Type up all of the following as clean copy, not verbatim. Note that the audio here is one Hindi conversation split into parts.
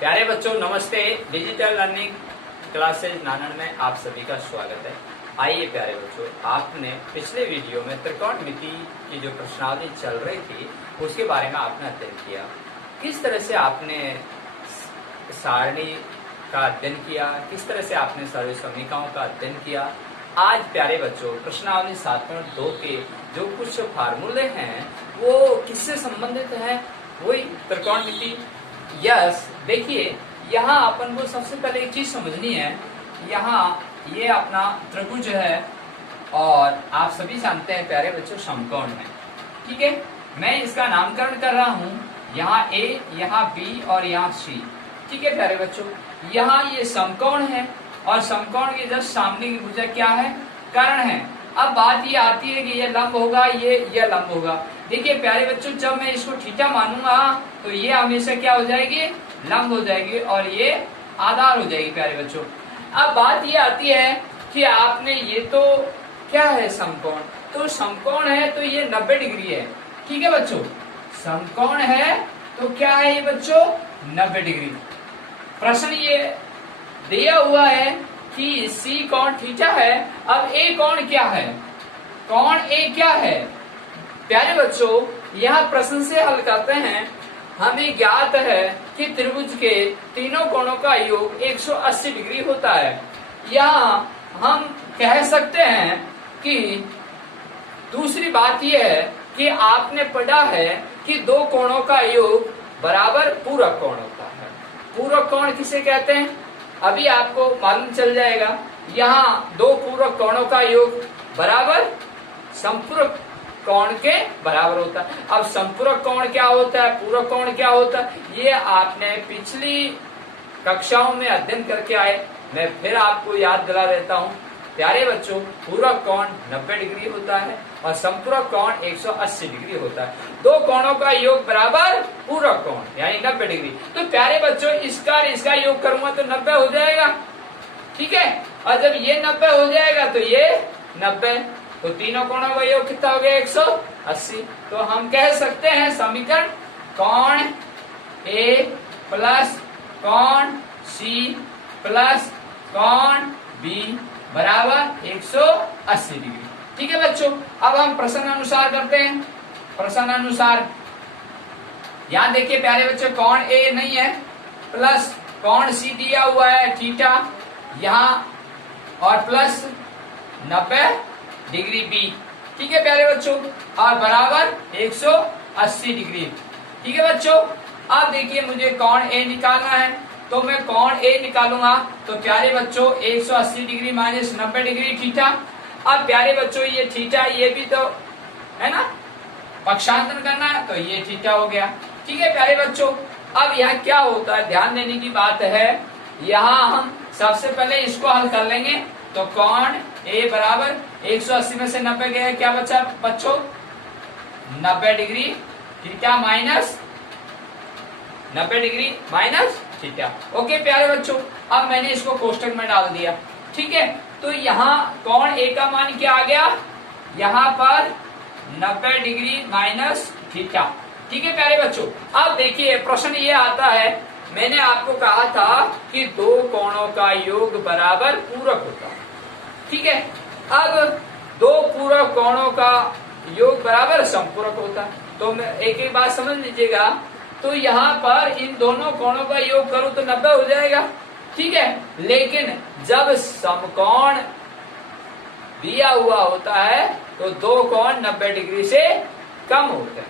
प्यारे बच्चों नमस्ते। डिजिटल लर्निंग क्लासेज नानन में आप सभी का स्वागत है। आइए प्यारे बच्चों, आपने पिछले वीडियो में त्रिकोणमिति की जो प्रश्नावली चल रही थी उसके बारे में आपने अध्ययन किया। किस तरह से आपने सारणी का अध्ययन किया, किस तरह से आपने सर्व समीकरणों का अध्ययन किया। आज प्यारे बच्चों प्रश्नावली 7.2 के जो कुछ फार्मूले हैं वो किससे संबंधित है, वही त्रिकोणमिति। यस, देखिए यहाँ अपन को सबसे पहले एक चीज समझनी है। यहाँ ये अपना त्रिभुज है और आप सभी जानते हैं प्यारे बच्चों समकोण है। ठीक है, मैं इसका नामकरण कर रहा हूँ, यहाँ ए, यहाँ बी और यहाँ सी। ठीक है प्यारे बच्चों, यहाँ ये समकोण है और समकोण के जस्ट सामने की भुजा क्या है, कर्ण है। अब बात ये आती है कि ये लंब होगा, ये लंब होगा। देखिए प्यारे बच्चों, जब मैं इसको थीटा मानूंगा तो ये हमेशा क्या हो जाएगी, लंब हो जाएगी और ये आधार हो जाएगी प्यारे बच्चों। अब बात ये आती है कि आपने ये तो क्या है समकोण, तो समकोण है तो ये 90 डिग्री है। ठीक है बच्चों, समकोण है तो क्या है ये बच्चों, 90 डिग्री। प्रश्न ये दिया हुआ है कि सी कोण थीटा है। अब ए कोण क्या है, कोण ए क्या है प्यारे बच्चों, यह प्रश्न से हल करते हैं। हमें ज्ञात है कि त्रिभुज के तीनों कोणों का योग 180 डिग्री होता है। यहाँ हम कह सकते हैं कि दूसरी बात यह है कि आपने पढ़ा है कि दो कोणों का योग बराबर पूरक कोण होता है। पूरक कोण किसे कहते हैं अभी आपको मालूम चल जाएगा। यहाँ दो पूरक कोणों का योग बराबर संपूरक कोण के बराबर होता है। अब संपूरक कोण क्या होता है, पूरक कोण क्या होता है, ये आपने पिछली कक्षाओं में अध्ययन करके आए। मैं फिर आपको याद दिला देता हूँ प्यारे बच्चों, पूरक कोण 90 डिग्री होता है और संपूरक कोण 180 डिग्री होता है। दो कोणों का योग बराबर पूरक कोण यानी 90 डिग्री। तो प्यारे बच्चों इसका योग करूंगा तो 90 हो जाएगा। ठीक है, और जब ये 90 हो जाएगा तो ये 90, तो तीनों कोणों का योग कितना हो गया, 180। तो हम कह सकते हैं समीकरण कोण ए प्लस कोण सी प्लस कोण बी बराबर 180 डिग्री। ठीक है बच्चों, अब हम प्रश्न अनुसार करते हैं। प्रश्न अनुसार यहाँ देखिए प्यारे बच्चों, कोण ए नहीं है प्लस कोण सी दिया हुआ है थीटा यहाँ और प्लस 90 डिग्री बी। ठीक है प्यारे बच्चों, और बराबर 180 डिग्री। ठीक है बच्चों, अब देखिए मुझे कोण ए निकालना है तो मैं कोण ए निकालूंगा तो प्यारे बच्चों 180 डिग्री माइनस 90 डिग्री थीटा। अब प्यारे बच्चों ये थीटा ये भी तो है ना, पक्षांतर करना है तो ये थीटा हो गया। ठीक है प्यारे बच्चों, अब यहाँ क्या होता है ध्यान देने की बात है। यहाँ हम सबसे पहले इसको हल कर लेंगे तो कोण ए बराबर 180 में से 90 गए, क्या बचा बच्चों 90 degree theta minus 90 degree minus theta. Okay प्यारे बच्चों, अब मैंने इसको कोष्टक में डाल दिया। ठीक है, तो यहाँ कोण ए का मान क्या आ गया, यहाँ पर 90 डिग्री माइनस थीटा। ठीक है प्यारे बच्चों, अब देखिए प्रश्न ये आता है, मैंने आपको कहा था कि दो कोणों का योग बराबर पूरक होता है। ठीक है, अब दो पूरक कोणों का योग बराबर संपूरक होता है। तो मैं एक बात समझ लीजिएगा, तो यहाँ पर इन दोनों कोणों का योग करूं तो 90 हो जाएगा। ठीक है, लेकिन जब समकोण दिया हुआ होता है तो दो कोण 90 डिग्री से कम होते हैं।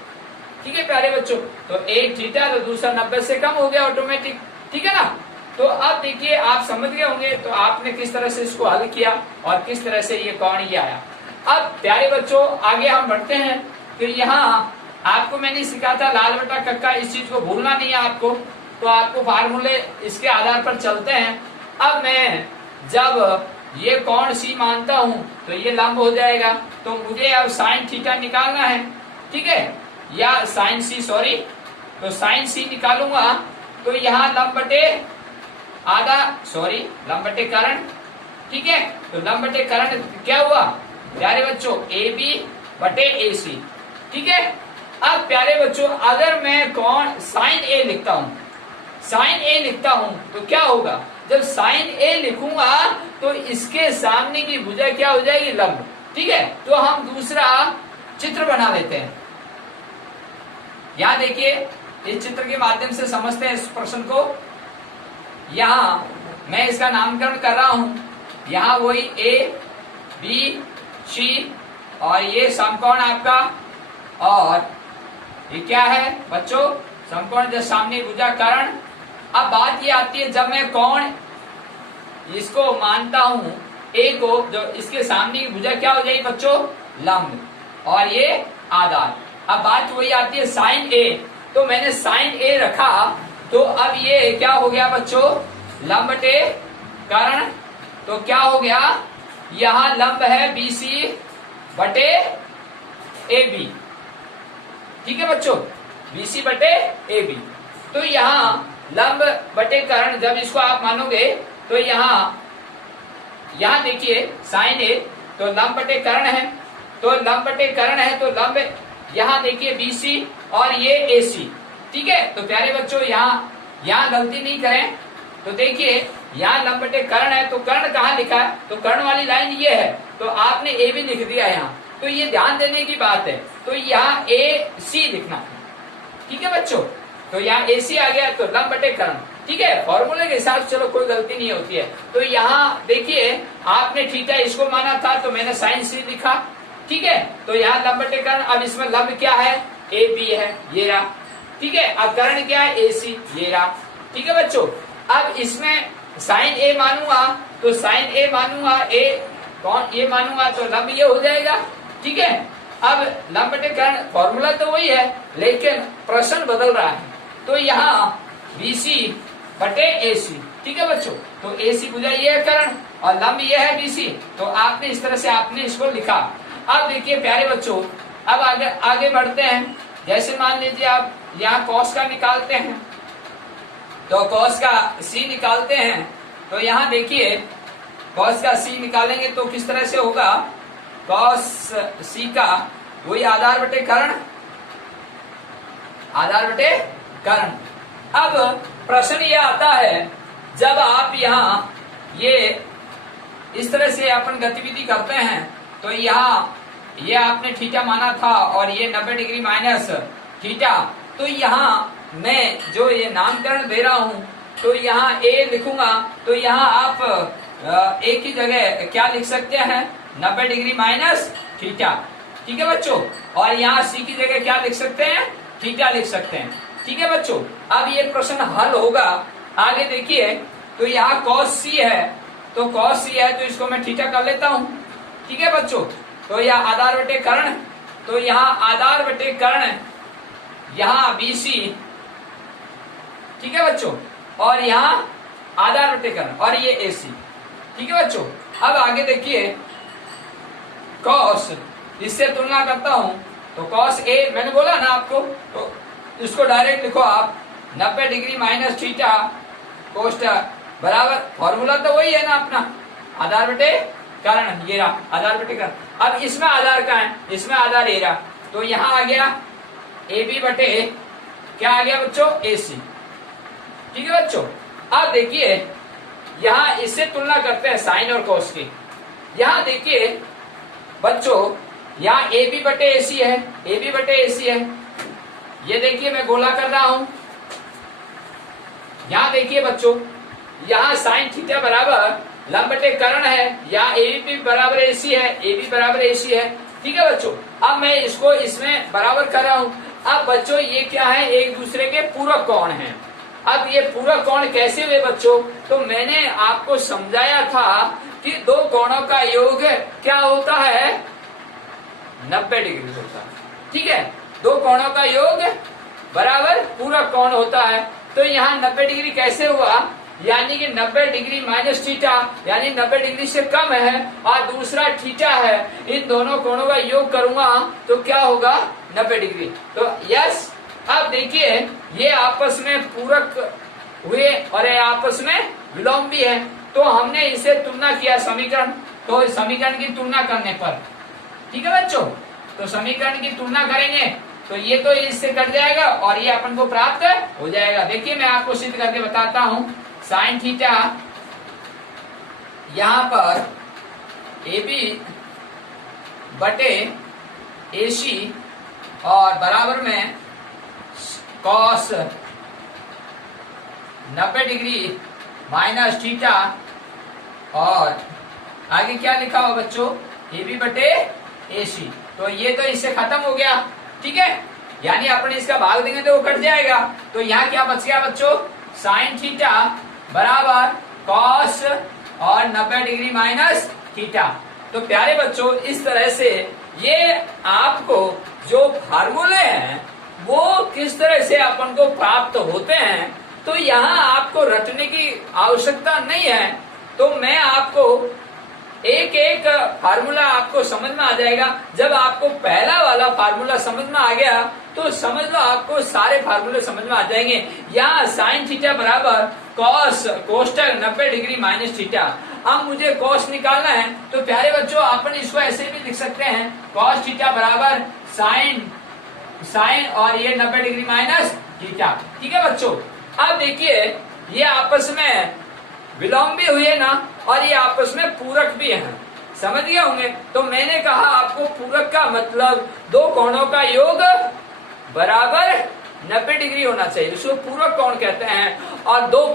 ठीक है प्यारे बच्चों, तो एक थीटा तो दूसरा 90 से कम हो गया ऑटोमेटिक। ठीक है ना, तो अब देखिए आप समझ गए होंगे तो आपने किस तरह से इसको हल किया और किस तरह से ये कोण ये आया। अब प्यारे बच्चों आगे हम बढ़ते हैं। तो यहाँ आपको मैंने सिखाया था लाल बटा कक्का, इस चीज को भूलना नहीं है आपको। तो आपको फार्मूले इसके आधार पर चलते हैं। अब मैं जब ये कोण सी मानता हूं तो ये लंब हो जाएगा, तो मुझे अब साइन थीटा निकालना है। ठीक है, या साइन सी, सॉरी, तो साइन सी निकालूंगा तो यहाँ लंब बटे आधा, सॉरी लंब बटे कर्ण। ठीक है, तो लंब बटे कर्ण क्या हुआ प्यारे बच्चों, ए बी बटे ए सी। ठीक है, अब प्यारे बच्चों अगर मैं कोण साइन ए लिखता हूं साइन ए लिखता हूं तो क्या होगा, जब साइन ए लिखूंगा तो इसके सामने की भुजा क्या हो जाएगी, लंब। ठीक है, तो हम दूसरा चित्र बना लेते हैं। यहां देखिए, इस चित्र के माध्यम से समझते हैं इस प्रश्न को। यहां मैं इसका नामकरण कर रहा हूं, यहां वही ए बी सी और ये समकोण आपका, और ये क्या है बच्चों, समकोण जो सामने भुजा कर्ण। अब बात ये आती है, जब मैं कोण इसको मानता हूं ए को, जो इसके सामने की भुजा क्या हो जाएगी बच्चों, लंब, और ये आधार। अब बात वही आती है साइन ए, तो मैंने साइन ए रखा, तो अब ये क्या हो गया बच्चों, लंब बटे कर्ण। तो क्या हो गया, यहां लंब है बीसी बटे ए बी। ठीक है बच्चों, बीसी बटे ए बी। तो यहाँ लंब बटे कर्ण, जब इसको आप मानोगे तो यहाँ देखिए साइन ए, तो लंब बटे कर्ण है, तो लंब बटे कर्ण है, तो लंब यहाँ देखिए बीसी और ये एसी। ठीक है, तो प्यारे बच्चों यहाँ गलती नहीं करें। तो देखिए यहाँ लंब बटे कर्ण है, तो कर्ण कहाँ लिखा है, तो कर्ण वाली लाइन ये है, तो आपने ए भी लिख दिया यहाँ। तो ये ध्यान देने की बात है, तो यहाँ ए सी लिखना है। ठीक है बच्चों, तो यहाँ ए सी आ गया, तो लंब बटे कर्ण। ठीक है, फॉर्मूले के हिसाब से चलो कोई गलती नहीं होती है। तो यहाँ देखिए आपने थीटा इसको माना था, तो मैंने साइन सी लिखा। ठीक है, तो यहाँ लंब बटे कर्ण। अब इसमें लंब क्या है, ए बी है, ये रहा। ठीक है, अब कर्ण क्या है, ए सी, ये रहा। ठीक है बच्चों, अब इसमें साइन ए मानूंगा, तो साइन ए मानूंगा, ए कौन ये मानूंगा, तो लंब ये हो जाएगा। ठीक है, अब लंब बटे कर्ण फॉर्मूला तो वही है, लेकिन प्रश्न बदल रहा है। तो यहाँ बीसी बटे एसी। ठीक है बच्चों, तो एसी भुजा ये है कर्ण और लंब ये है बीसी। तो आपने इस तरह से आपने इसको लिखा। अब देखिए प्यारे बच्चों, अब आगे बढ़ते हैं। जैसे मान लीजिए आप यहाँ कॉस का निकालते हैं, तो कॉस का सी निकालते हैं। तो यहाँ देखिए कॉस का सी निकालेंगे तो किस तरह से होगा, कॉस सी का वही आधार बटे कर्ण, आधार बटे कर्ण। अब प्रश्न ये आता है, जब आप यहाँ ये इस तरह से अपन गतिविधि करते हैं, तो यहाँ ये आपने थीटा माना था और ये 90 डिग्री माइनस थीटा। तो यहाँ मैं जो ये नामकरण दे रहा हूं, तो यहाँ ए लिखूंगा, तो यहाँ आप ए की जगह क्या लिख सकते हैं, 90 डिग्री माइनस थीटा। ठीक है बच्चों, और यहाँ सी की जगह क्या लिख सकते हैं, थीटा लिख सकते हैं। ठीक है बच्चों, अब ये प्रश्न हल होगा। आगे देखिए, तो यहाँ कॉस सी है, तो कॉस सी है, तो इसको मैं थीटा कर लेता हूँ। ठीक है बच्चों, तो यह आधार बटे कर्ण, तो यहाँ आधार बटे कर्ण, यहाँ बीसी। ठीक है बच्चों, और यहाँ आधार बटे कर्ण, और ये एसी। ठीक है बच्चों, अब आगे देखिए कॉस, इससे तुलना करता हूं, तो कॉस ए मैंने बोला ना आपको, तो इसको डायरेक्ट लिखो आप, 90 डिग्री माइनस थीटा कोष्टा बराबर, फॉर्मूला तो वही है ना अपना, आधार बटे कर्ण, ये रहा आधार बटे कर्ण। अब इसमें आधार का है, इसमें आधार ए रहा, तो यहाँ आ गया ए बी बटे क्या आ गया बच्चों, ए सी। ठीक है बच्चों, अब देखिए यहाँ इससे तुलना करते हैं साइन और कॉस की। यहाँ देखिए बच्चों, यहाँ ए बी बटे ए सी है, ए बी बटे ए सी है। ये देखिए मैं गोला कर रहा हूं। यहाँ देखिए बच्चों, यहाँ साइन थीटा बराबर लंब बटे कर्ण है, यहाँ ए बी बराबर ए सी है, ए बी बराबर ए सी है। ठीक है बच्चों, अब मैं इसको इसमें बराबर कर रहा हूं। अब बच्चों ये क्या है, एक दूसरे के पूरक कोण हैं। अब ये पूरक कोण कैसे हुए बच्चों, तो मैंने आपको समझाया था कि दो कोणों का योग क्या होता है, 90 डिग्री होता है। ठीक है, दो कोणों का योग बराबर पूरक कोण होता है। तो यहाँ 90 डिग्री कैसे हुआ, यानी कि 90 डिग्री माइनस थीटा, यानी 90 डिग्री से कम है, और दूसरा थीटा है। इन दोनों कोणों का योग करूंगा तो क्या होगा, 90 डिग्री। तो यस, अब देखिए ये आपस में पूरक हुए और ये आपस में विलोम भी है। तो हमने इसे तुलना किया समीकरण, तो समीकरण की तुलना करने पर, ठीक है बच्चों, तो समीकरण की तुलना करेंगे तो ये तो इससे कट जाएगा और ये अपन को प्राप्त हो जाएगा। देखिए मैं आपको सिद्ध करके बताता हूं। साइन थीटा यहां पर ए बी बटे AC और बराबर में कॉस 90 डिग्री माइनस थीटा और आगे क्या लिखा हुआ बच्चों, AB बटे AC। तो ये तो इससे खत्म हो गया, ठीक है, यानी अपन इसका भाग देंगे तो वो कट जाएगा। तो यहाँ क्या बच गया बच्चों, साइन थीटा बराबर कॉस और 90 डिग्री माइनस थीटा। तो प्यारे बच्चों इस तरह से ये आपको जो फार्मूले हैं वो किस तरह से अपन को प्राप्त होते हैं, तो यहाँ आपको रटने की आवश्यकता नहीं है। तो मैं आपको एक एक फार्मूला आपको समझ में आ जाएगा। जब आपको पहला वाला फार्मूला समझ में आ गया तो समझ लो आपको सारे फार्मूले समझ में आ जाएंगे। यहाँ साइन थीटा बराबर कॉस कोष्टक 90 डिग्री माइनस थीटा। अब मुझे कॉस निकालना है तो प्यारे बच्चों अपन इसको ऐसे भी लिख सकते हैं, कॉस थीटा बराबर साइन और ये 90 डिग्री माइनस थीटा, ठीक है बच्चों। अब देखिए ये आपस में विलोम भी हुए ना और ये आपस में पूरक भी हैं, समझ गए होंगे। तो मैंने कहा आपको पूरक का मतलब दो कोणों का योग बराबर 90 डिग्री होना चाहिए, इसको पूरक कोण कहते हैं। और दो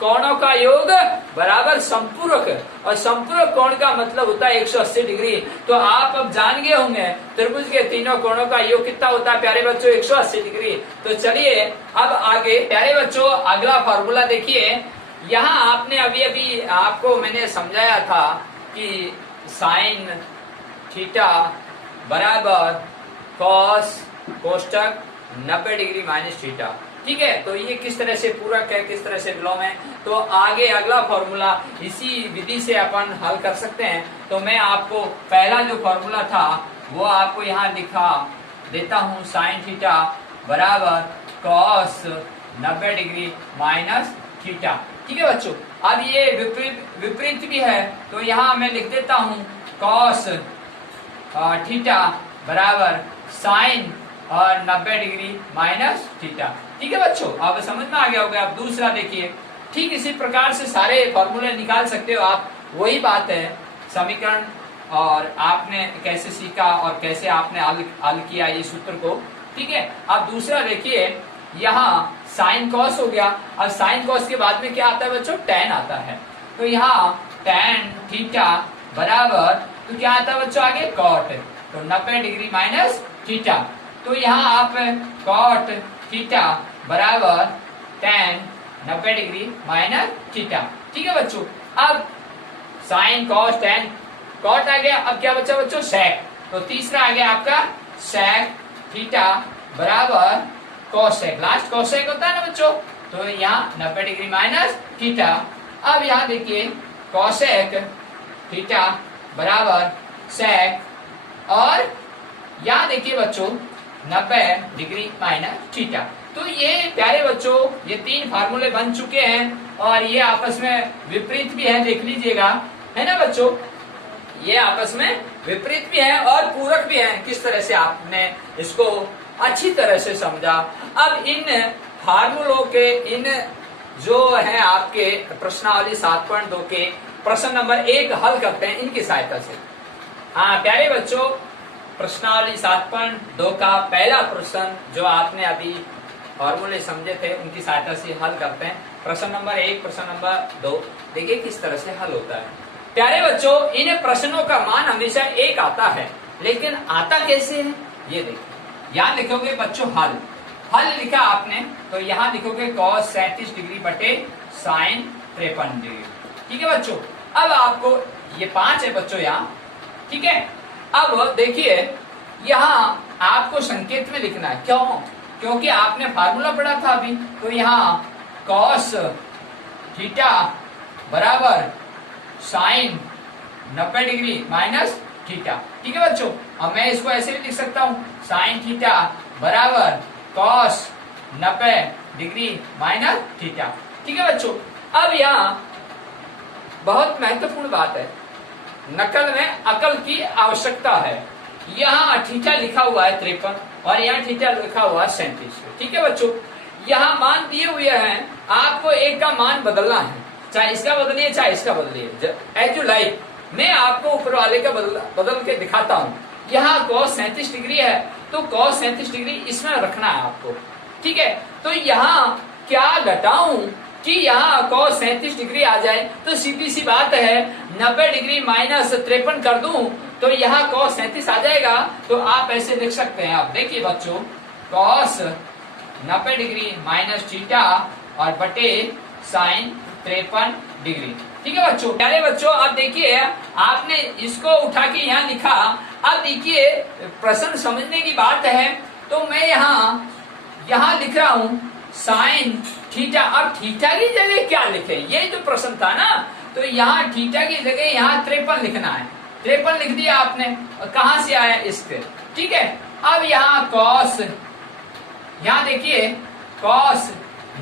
कोणों का योग बराबर संपूरक, और संपूरक कोण का मतलब होता है 180 डिग्री। तो आप अब जान गए होंगे त्रिभुज के तीनों कोणों का योग कितना होता है प्यारे बच्चों, 180 डिग्री। तो चलिए अब आगे प्यारे बच्चों अगला फॉर्मूला देखिए। यहाँ आपने अभी अभी आपको मैंने समझाया था कि साइन थीटा बराबर कॉस कोष्टक 90 डिग्री माइनस थीटा, ठीक है। तो ये किस तरह से पूरक है, किस तरह से विलोम है। तो आगे अगला फॉर्मूला इसी विधि से अपन हल कर सकते हैं। तो मैं आपको पहला जो फॉर्मूला था वो आपको यहाँ लिखा देता हूँ, साइन थीटा बराबर कॉस 90 डिग्री माइनस थीटा, ठीक है बच्चों। अब ये विपरीत भी है तो यहाँ मैं लिख देता हूँ कॉस थीटा बराबर साइन और 90 डिग्री माइनस थीटा, ठीक है बच्चों। अब समझ में आ गया होगा। अब दूसरा देखिए, ठीक इसी प्रकार से सारे फॉर्मूले निकाल सकते हो आप। वही बात है समीकरण और आपने कैसे सीखा और कैसे आपने हल किया ये सूत्र को, ठीक है। अब दूसरा देखिए, यहाँ साइन कॉस हो गया। अब साइन कॉस के बाद में क्या आता है बच्चों, टैन आता है। तो यहाँ टैन थीटा बराबर तो क्या आता है बच्चों आगे, कॉट, तो 90 डिग्री माइनस थीटा। तो यहाँ आप कॉट थीटा बराबर टैन 90 डिग्री माइनस थीटा, ठीक है बच्चों। अब साइन कॉस टैन कॉट आ गया। अब क्या बच्चा बच्चों, सेक। तो तीसरा आ गया आपका सेक थीटा बराबर कोसेक, लास्ट कोसेक होता है ना बच्चों। तो यहाँ 90 डिग्री माइनस थीटा। अब यहाँ देखिए कोसेक थीटा बराबर सेक और यहाँ देखिए बच्चों 90 डिग्री माइनस थीटा। तो ये प्यारे बच्चों ये तीन फार्मूले बन चुके हैं और ये आपस में विपरीत भी है, देख लीजिएगा, है ना बच्चों। ये आपस में विपरीत भी है और पूरक भी है। किस तरह से आपने इसको अच्छी तरह से समझा। अब इन फार्मूलों के इन जो है आपके प्रश्नावली 7.2 के प्रश्न नंबर 1 हल करते हैं इनकी सहायता से। हाँ प्यारे बच्चों, प्रश्नावली 7.2 का पहला प्रश्न जो आपने अभी फॉर्मूले समझे थे उनकी सहायता से हल करते हैं। प्रश्न नंबर 1, प्रश्न नंबर 2 देखिए किस तरह से हल होता है। प्यारे बच्चों इन प्रश्नों का मान हमेशा 1 आता है, लेकिन आता कैसे है ये देखिए। यहाँ लिखोगे बच्चों हल लिखा आपने तो यहाँ लिखोगे cos 37 डिग्री बटे साइन 53 डिग्री, ठीक है बच्चों। अब आपको ये 5 है बच्चों यहाँ, ठीक है। अब देखिए यहाँ आपको संकेत में लिखना है, क्यों, क्योंकि आपने फार्मूला पढ़ा था अभी। तो यहाँ cos थीटा बराबर साइन 90 डिग्री माइनस थीटा, ठीक है बच्चों। अब मैं इसको ऐसे भी लिख सकता हूँ, साइन थीटा बराबर कॉस 90 डिग्री माइनस थीटा, ठीक है बच्चों। अब यहाँ बहुत महत्वपूर्ण बात है, नकल में अकल की आवश्यकता है। यहाँ थीटा लिखा हुआ है 53, और यहाँ थीटा लिखा हुआ 37। ठीक है बच्चों, यहाँ मान दिए हुए हैं, आपको एक का मान बदलना है, चाहे इसका बदलिए चाहे इसका बदलिए, एज यू लाइक। मैं आपको ऊपर वाले का बदल के दिखाता हूँ। यहाँ cos 37 डिग्री है, तो cos 37 डिग्री इसमें रखना है आपको। ठीक है, तो यहाँ क्या घटाऊं कि यहाँ cos 37 डिग्री आ जाए, तो सीधी सी बात है 90 डिग्री माइनस 53 कर दूं तो यहाँ cos 37 आ जाएगा। तो आप ऐसे लिख सकते हैं, आप देखिए बच्चों, cos 90 डिग्री माइनस थीटा और बटे साइन 53 डिग्री। ठीक है बच्चों, प्यारे बच्चों, अब देखिए आपने इसको उठा के यहाँ लिखा। अब देखिए प्रश्न समझने की बात है, तो मैं यहाँ लिख रहा हूँ साइन थीटा। अब थीटा की जगह क्या लिखे, ये जो प्रश्न था ना, तो यहाँ थीटा की जगह यहाँ 53 लिखना है। 53 लिख दिया आपने, और कहाँ से आया इसके। ठीक है, अब यहाँ cos, यहाँ देखिए cos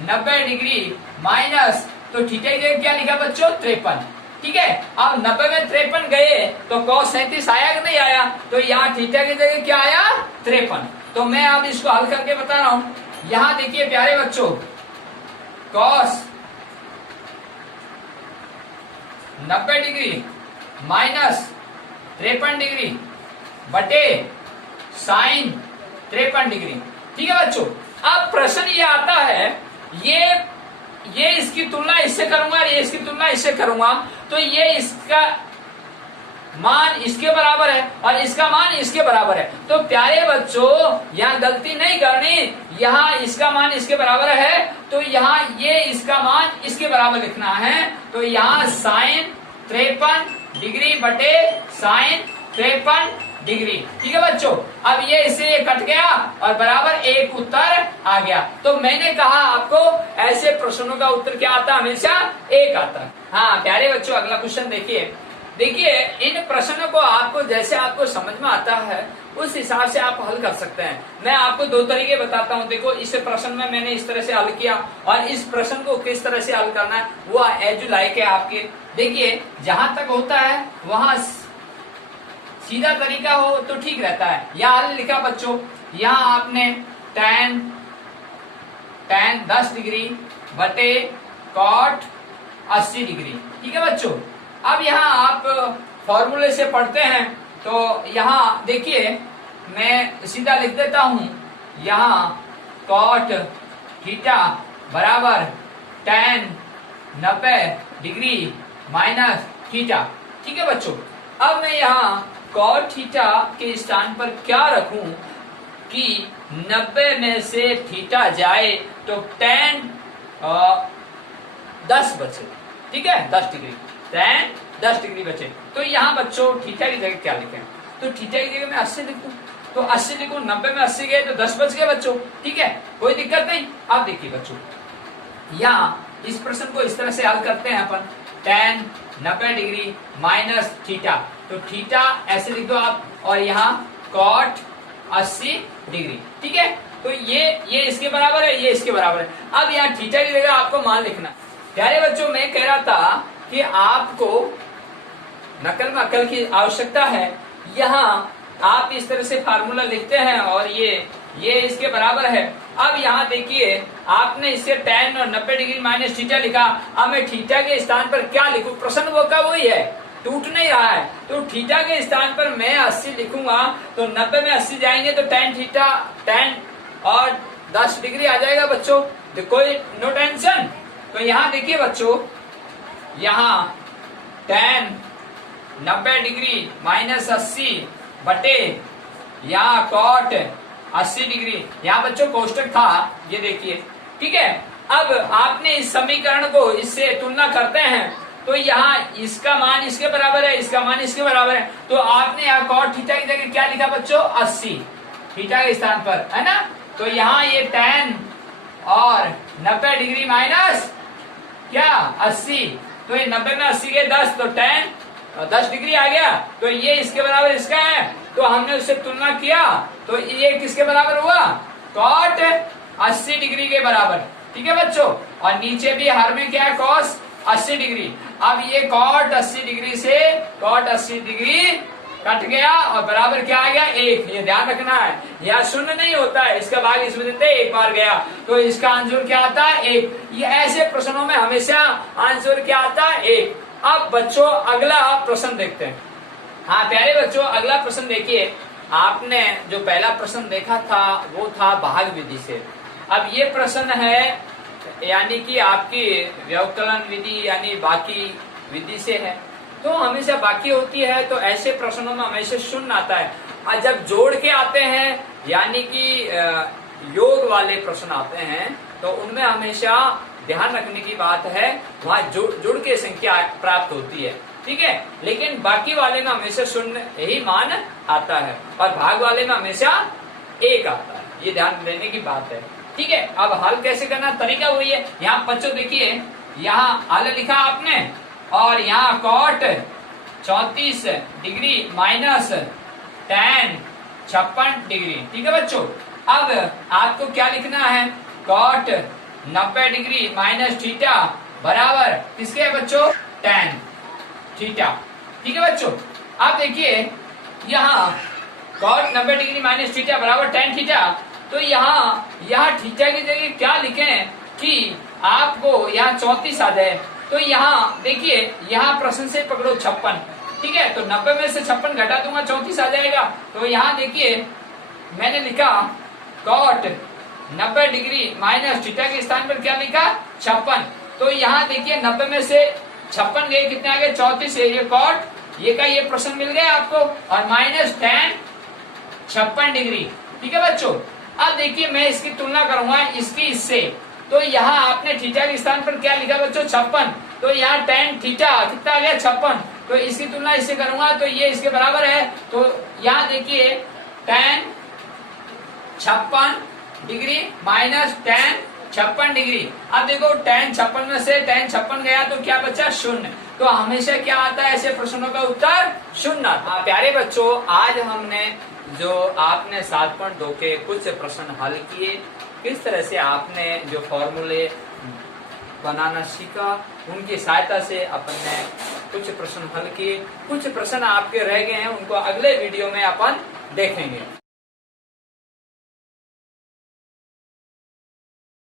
90 डिग्री माइनस, तो थीटा की जगह क्या लिखा बच्चों, 53। ठीक है, अब 90 में 53 गए तो cos 37 आया कि नहीं आया, तो यहाँ थीटा की जगह क्या आया, 53। तो मैं अब इसको हल करके बता रहा हूं। यहाँ देखिए प्यारे बच्चों, cos 90 डिग्री माइनस 53 डिग्री बटे साइन 53 डिग्री। ठीक है बच्चों, अब प्रश्न ये आता है, ये इसकी तुलना इससे करूंगा, ये इसकी तुलना इससे करूंगा, तो ये इसका मान इसके बराबर है और इसका मान इसके बराबर है। तो प्यारे बच्चों, यहाँ गलती नहीं करनी, यहाँ इसका मान इसके बराबर है, तो यहाँ ये इसका मान इसके बराबर लिखना है। तो यहाँ साइन 53 डिग्री बटे साइन 53 डिग्री। ठीक है बच्चों, अब ये इससे कट गया और बराबर एक उत्तर आ गया। तो मैंने कहा आपको ऐसे प्रश्नों का उत्तर क्या आता है, हमेशा एक आता है। हाँ प्यारे बच्चों, अगला क्वेश्चन देखिए इन प्रश्नों को आपको जैसे आपको समझ में आता है उस हिसाब से आप हल कर सकते हैं। मैं आपको दो तरीके बताता हूँ। देखो, इस प्रश्न में मैंने इस तरह से हल किया और इस प्रश्न को किस तरह से हल करना है वो एज यू लाइक है आपके। देखिए, जहां तक होता है वहां सीधा तरीका हो तो ठीक रहता है। यहाँ हल लिखा बच्चों, यहाँ आपने tan 10 डिग्री बटे cot 80 डिग्री। ठीक है बच्चों, अब यहाँ आप फॉर्मूले से पढ़ते हैं, तो यहाँ देखिए मैं सीधा लिख देता हूँ, यहाँ cot थीटा बराबर tan 90 डिग्री माइनस थीटा। ठीक है बच्चों, अब मैं यहाँ cot थीटा के स्थान पर क्या रखूं कि 90 में से थीटा जाए तो tan 10 बचे। ठीक है, 10 डिग्री, tan 10 डिग्री बचे। तो यहाँ बच्चों थीटा की जगह क्या लिखें, तो थीटा की जगह मैं 80 लिख दूं, तो 80 लिखूं, 90 में 80 गए तो 10 बच गए बच्चों। ठीक है, कोई दिक्कत नहीं। अब देखिए बच्चों, यहाँ इस प्रश्न को इस तरह से हल करते हैं अपन, tan 90 डिग्री माइनस थीटा, तो थीटा ऐसे लिख दो आप, और यहाँ cot 80 डिग्री। ठीक है, तो ये इसके बराबर है, ये इसके बराबर है। अब यहाँ थीटा की जगह आपको मान लिखना। प्यारे बच्चों, मैं कह रहा था कि आपको नकल में अकल की आवश्यकता है। यहाँ आप इस तरह से फार्मूला लिखते हैं और ये इसके बराबर है। अब यहाँ देखिए, आपने इससे tan और 90 डिग्री माइनस थीटा लिखा। अब मैं थीटा के स्थान पर क्या लिखूं, प्रश्न वो का वही है, टूट नहीं रहा है। तो थीटा के स्थान पर मैं 80 लिखूंगा, तो 90 में 80 जाएंगे तो tan और 10 डिग्री आ जाएगा बच्चों, तो कोई नो टेंशन। तो यहाँ देखिए बच्चों, यहाँ tan 90 डिग्री माइनस 80 बटे यहाँ cot 80 डिग्री, यहाँ बच्चों कोष्टक था, ये देखिए। ठीक है, अब आपने इस समीकरण को इससे तुलना करते हैं, तो यहाँ इसका मान इसके बराबर है, इसका मान इसके बराबर है, तो आपने यहाँ cot थीटा की जगह क्या लिखा बच्चों, 80 थीटा के स्थान पर, है ना। तो यहाँ ये tan और 90 डिग्री माइनस क्या 80, तो ये 90 में 80 के 10, तो tan 10 डिग्री आ गया, तो ये इसके बराबर इसका है, तो हमने उससे तुलना किया, तो ये किसके बराबर हुआ, cot 80 डिग्री के बराबर। ठीक है बच्चों, और नीचे भी हर में क्या है, cos 80 डिग्री। अब ये cot 80 डिग्री से cot 80 डिग्री कट गया और बराबर क्या आ गया 1। ये ध्यान रखना है, यह शून्य नहीं होता है, इसका भाग इसमें देते एक बार गया तो इसका आंसर क्या आता है 1। ये ऐसे प्रश्नों में हमेशा आंसर क्या आता है 1। अब बच्चों अगला प्रश्न देखते हैं। हाँ प्यारे बच्चों, अगला प्रश्न देखिए। आपने जो पहला प्रश्न देखा था वो था भाग विधि से। अब ये प्रश्न है यानी कि आपकी व्यवकलन विधि यानी बाकी विधि से है, तो हमेशा बाकी होती है तो ऐसे प्रश्नों में हमेशा शून्य आता है। और जब जोड़ के आते हैं यानी कि योग वाले प्रश्न आते हैं तो उनमें हमेशा ध्यान रखने की बात है वहां जुड़ के संख्या प्राप्त होती है, ठीक है। लेकिन बाकी वाले में हमेशा शून्य ही मान आता है और भाग वाले में हमेशा 1 आता है, ये ध्यान देने की बात है, ठीक है। अब हल कैसे करना तरीका वही है। यहाँ बच्चों देखिए, यहाँ हल लिखा आपने और यहाँ cot 34 degree minus tan 56 degree, ठीक है बच्चों। अब आपको क्या लिखना है, कॉट 90 डिग्री माइनस थीटा बराबर किसके है बच्चों, tan थीटा, ठीक है बच्चों। अब देखिए यहाँ कॉट 90 डिग्री माइनस थीटा बराबर tan थीटा, तो यहाँ थीटा की जगह क्या लिखें कि आपको यहाँ 34 आ जाए, तो यहाँ देखिए यहाँ प्रश्न से पकड़ो 56, ठीक है। तो 90 में से 56 घटा दूंगा 34 आ जाएगा। तो यहाँ देखिए मैंने लिखा कॉट 90 डिग्री माइनस थीटा के स्थान पर क्या लिखा 56। तो यहाँ देखिए 90 में से 56 गए, कितने आ गए 34 है। ये कॉट ये का ये प्रश्न मिल गया आपको और माइनस tan 56 डिग्री, ठीक है बच्चों। अब देखिए मैं इसकी तुलना करूंगा इसकी इससे, तो यहाँ आपने थीटा के स्थान पर क्या लिखा बच्चों 56, तो यहाँ tan थीटा कितना आ गया 56, तो इसकी तुलना इससे करूंगा तो ये इसके बराबर है। तो यहाँ देखिए tan 56 degree minus tan 56 degree. अब देखो tan 56 में से tan 56 गया तो क्या बचा 0। तो हमेशा क्या आता है ऐसे प्रश्नों का उत्तर 0 आता है। प्यारे बच्चों, आज हमने जो आपने 7.2 के कुछ प्रश्न हल किए, किस तरह से आपने जो फॉर्मूले बनाना सीखा उनकी सहायता से अपन ने कुछ प्रश्न हल किए, कुछ प्रश्न आपके रह गए हैं उनको अगले वीडियो में अपन देखेंगे।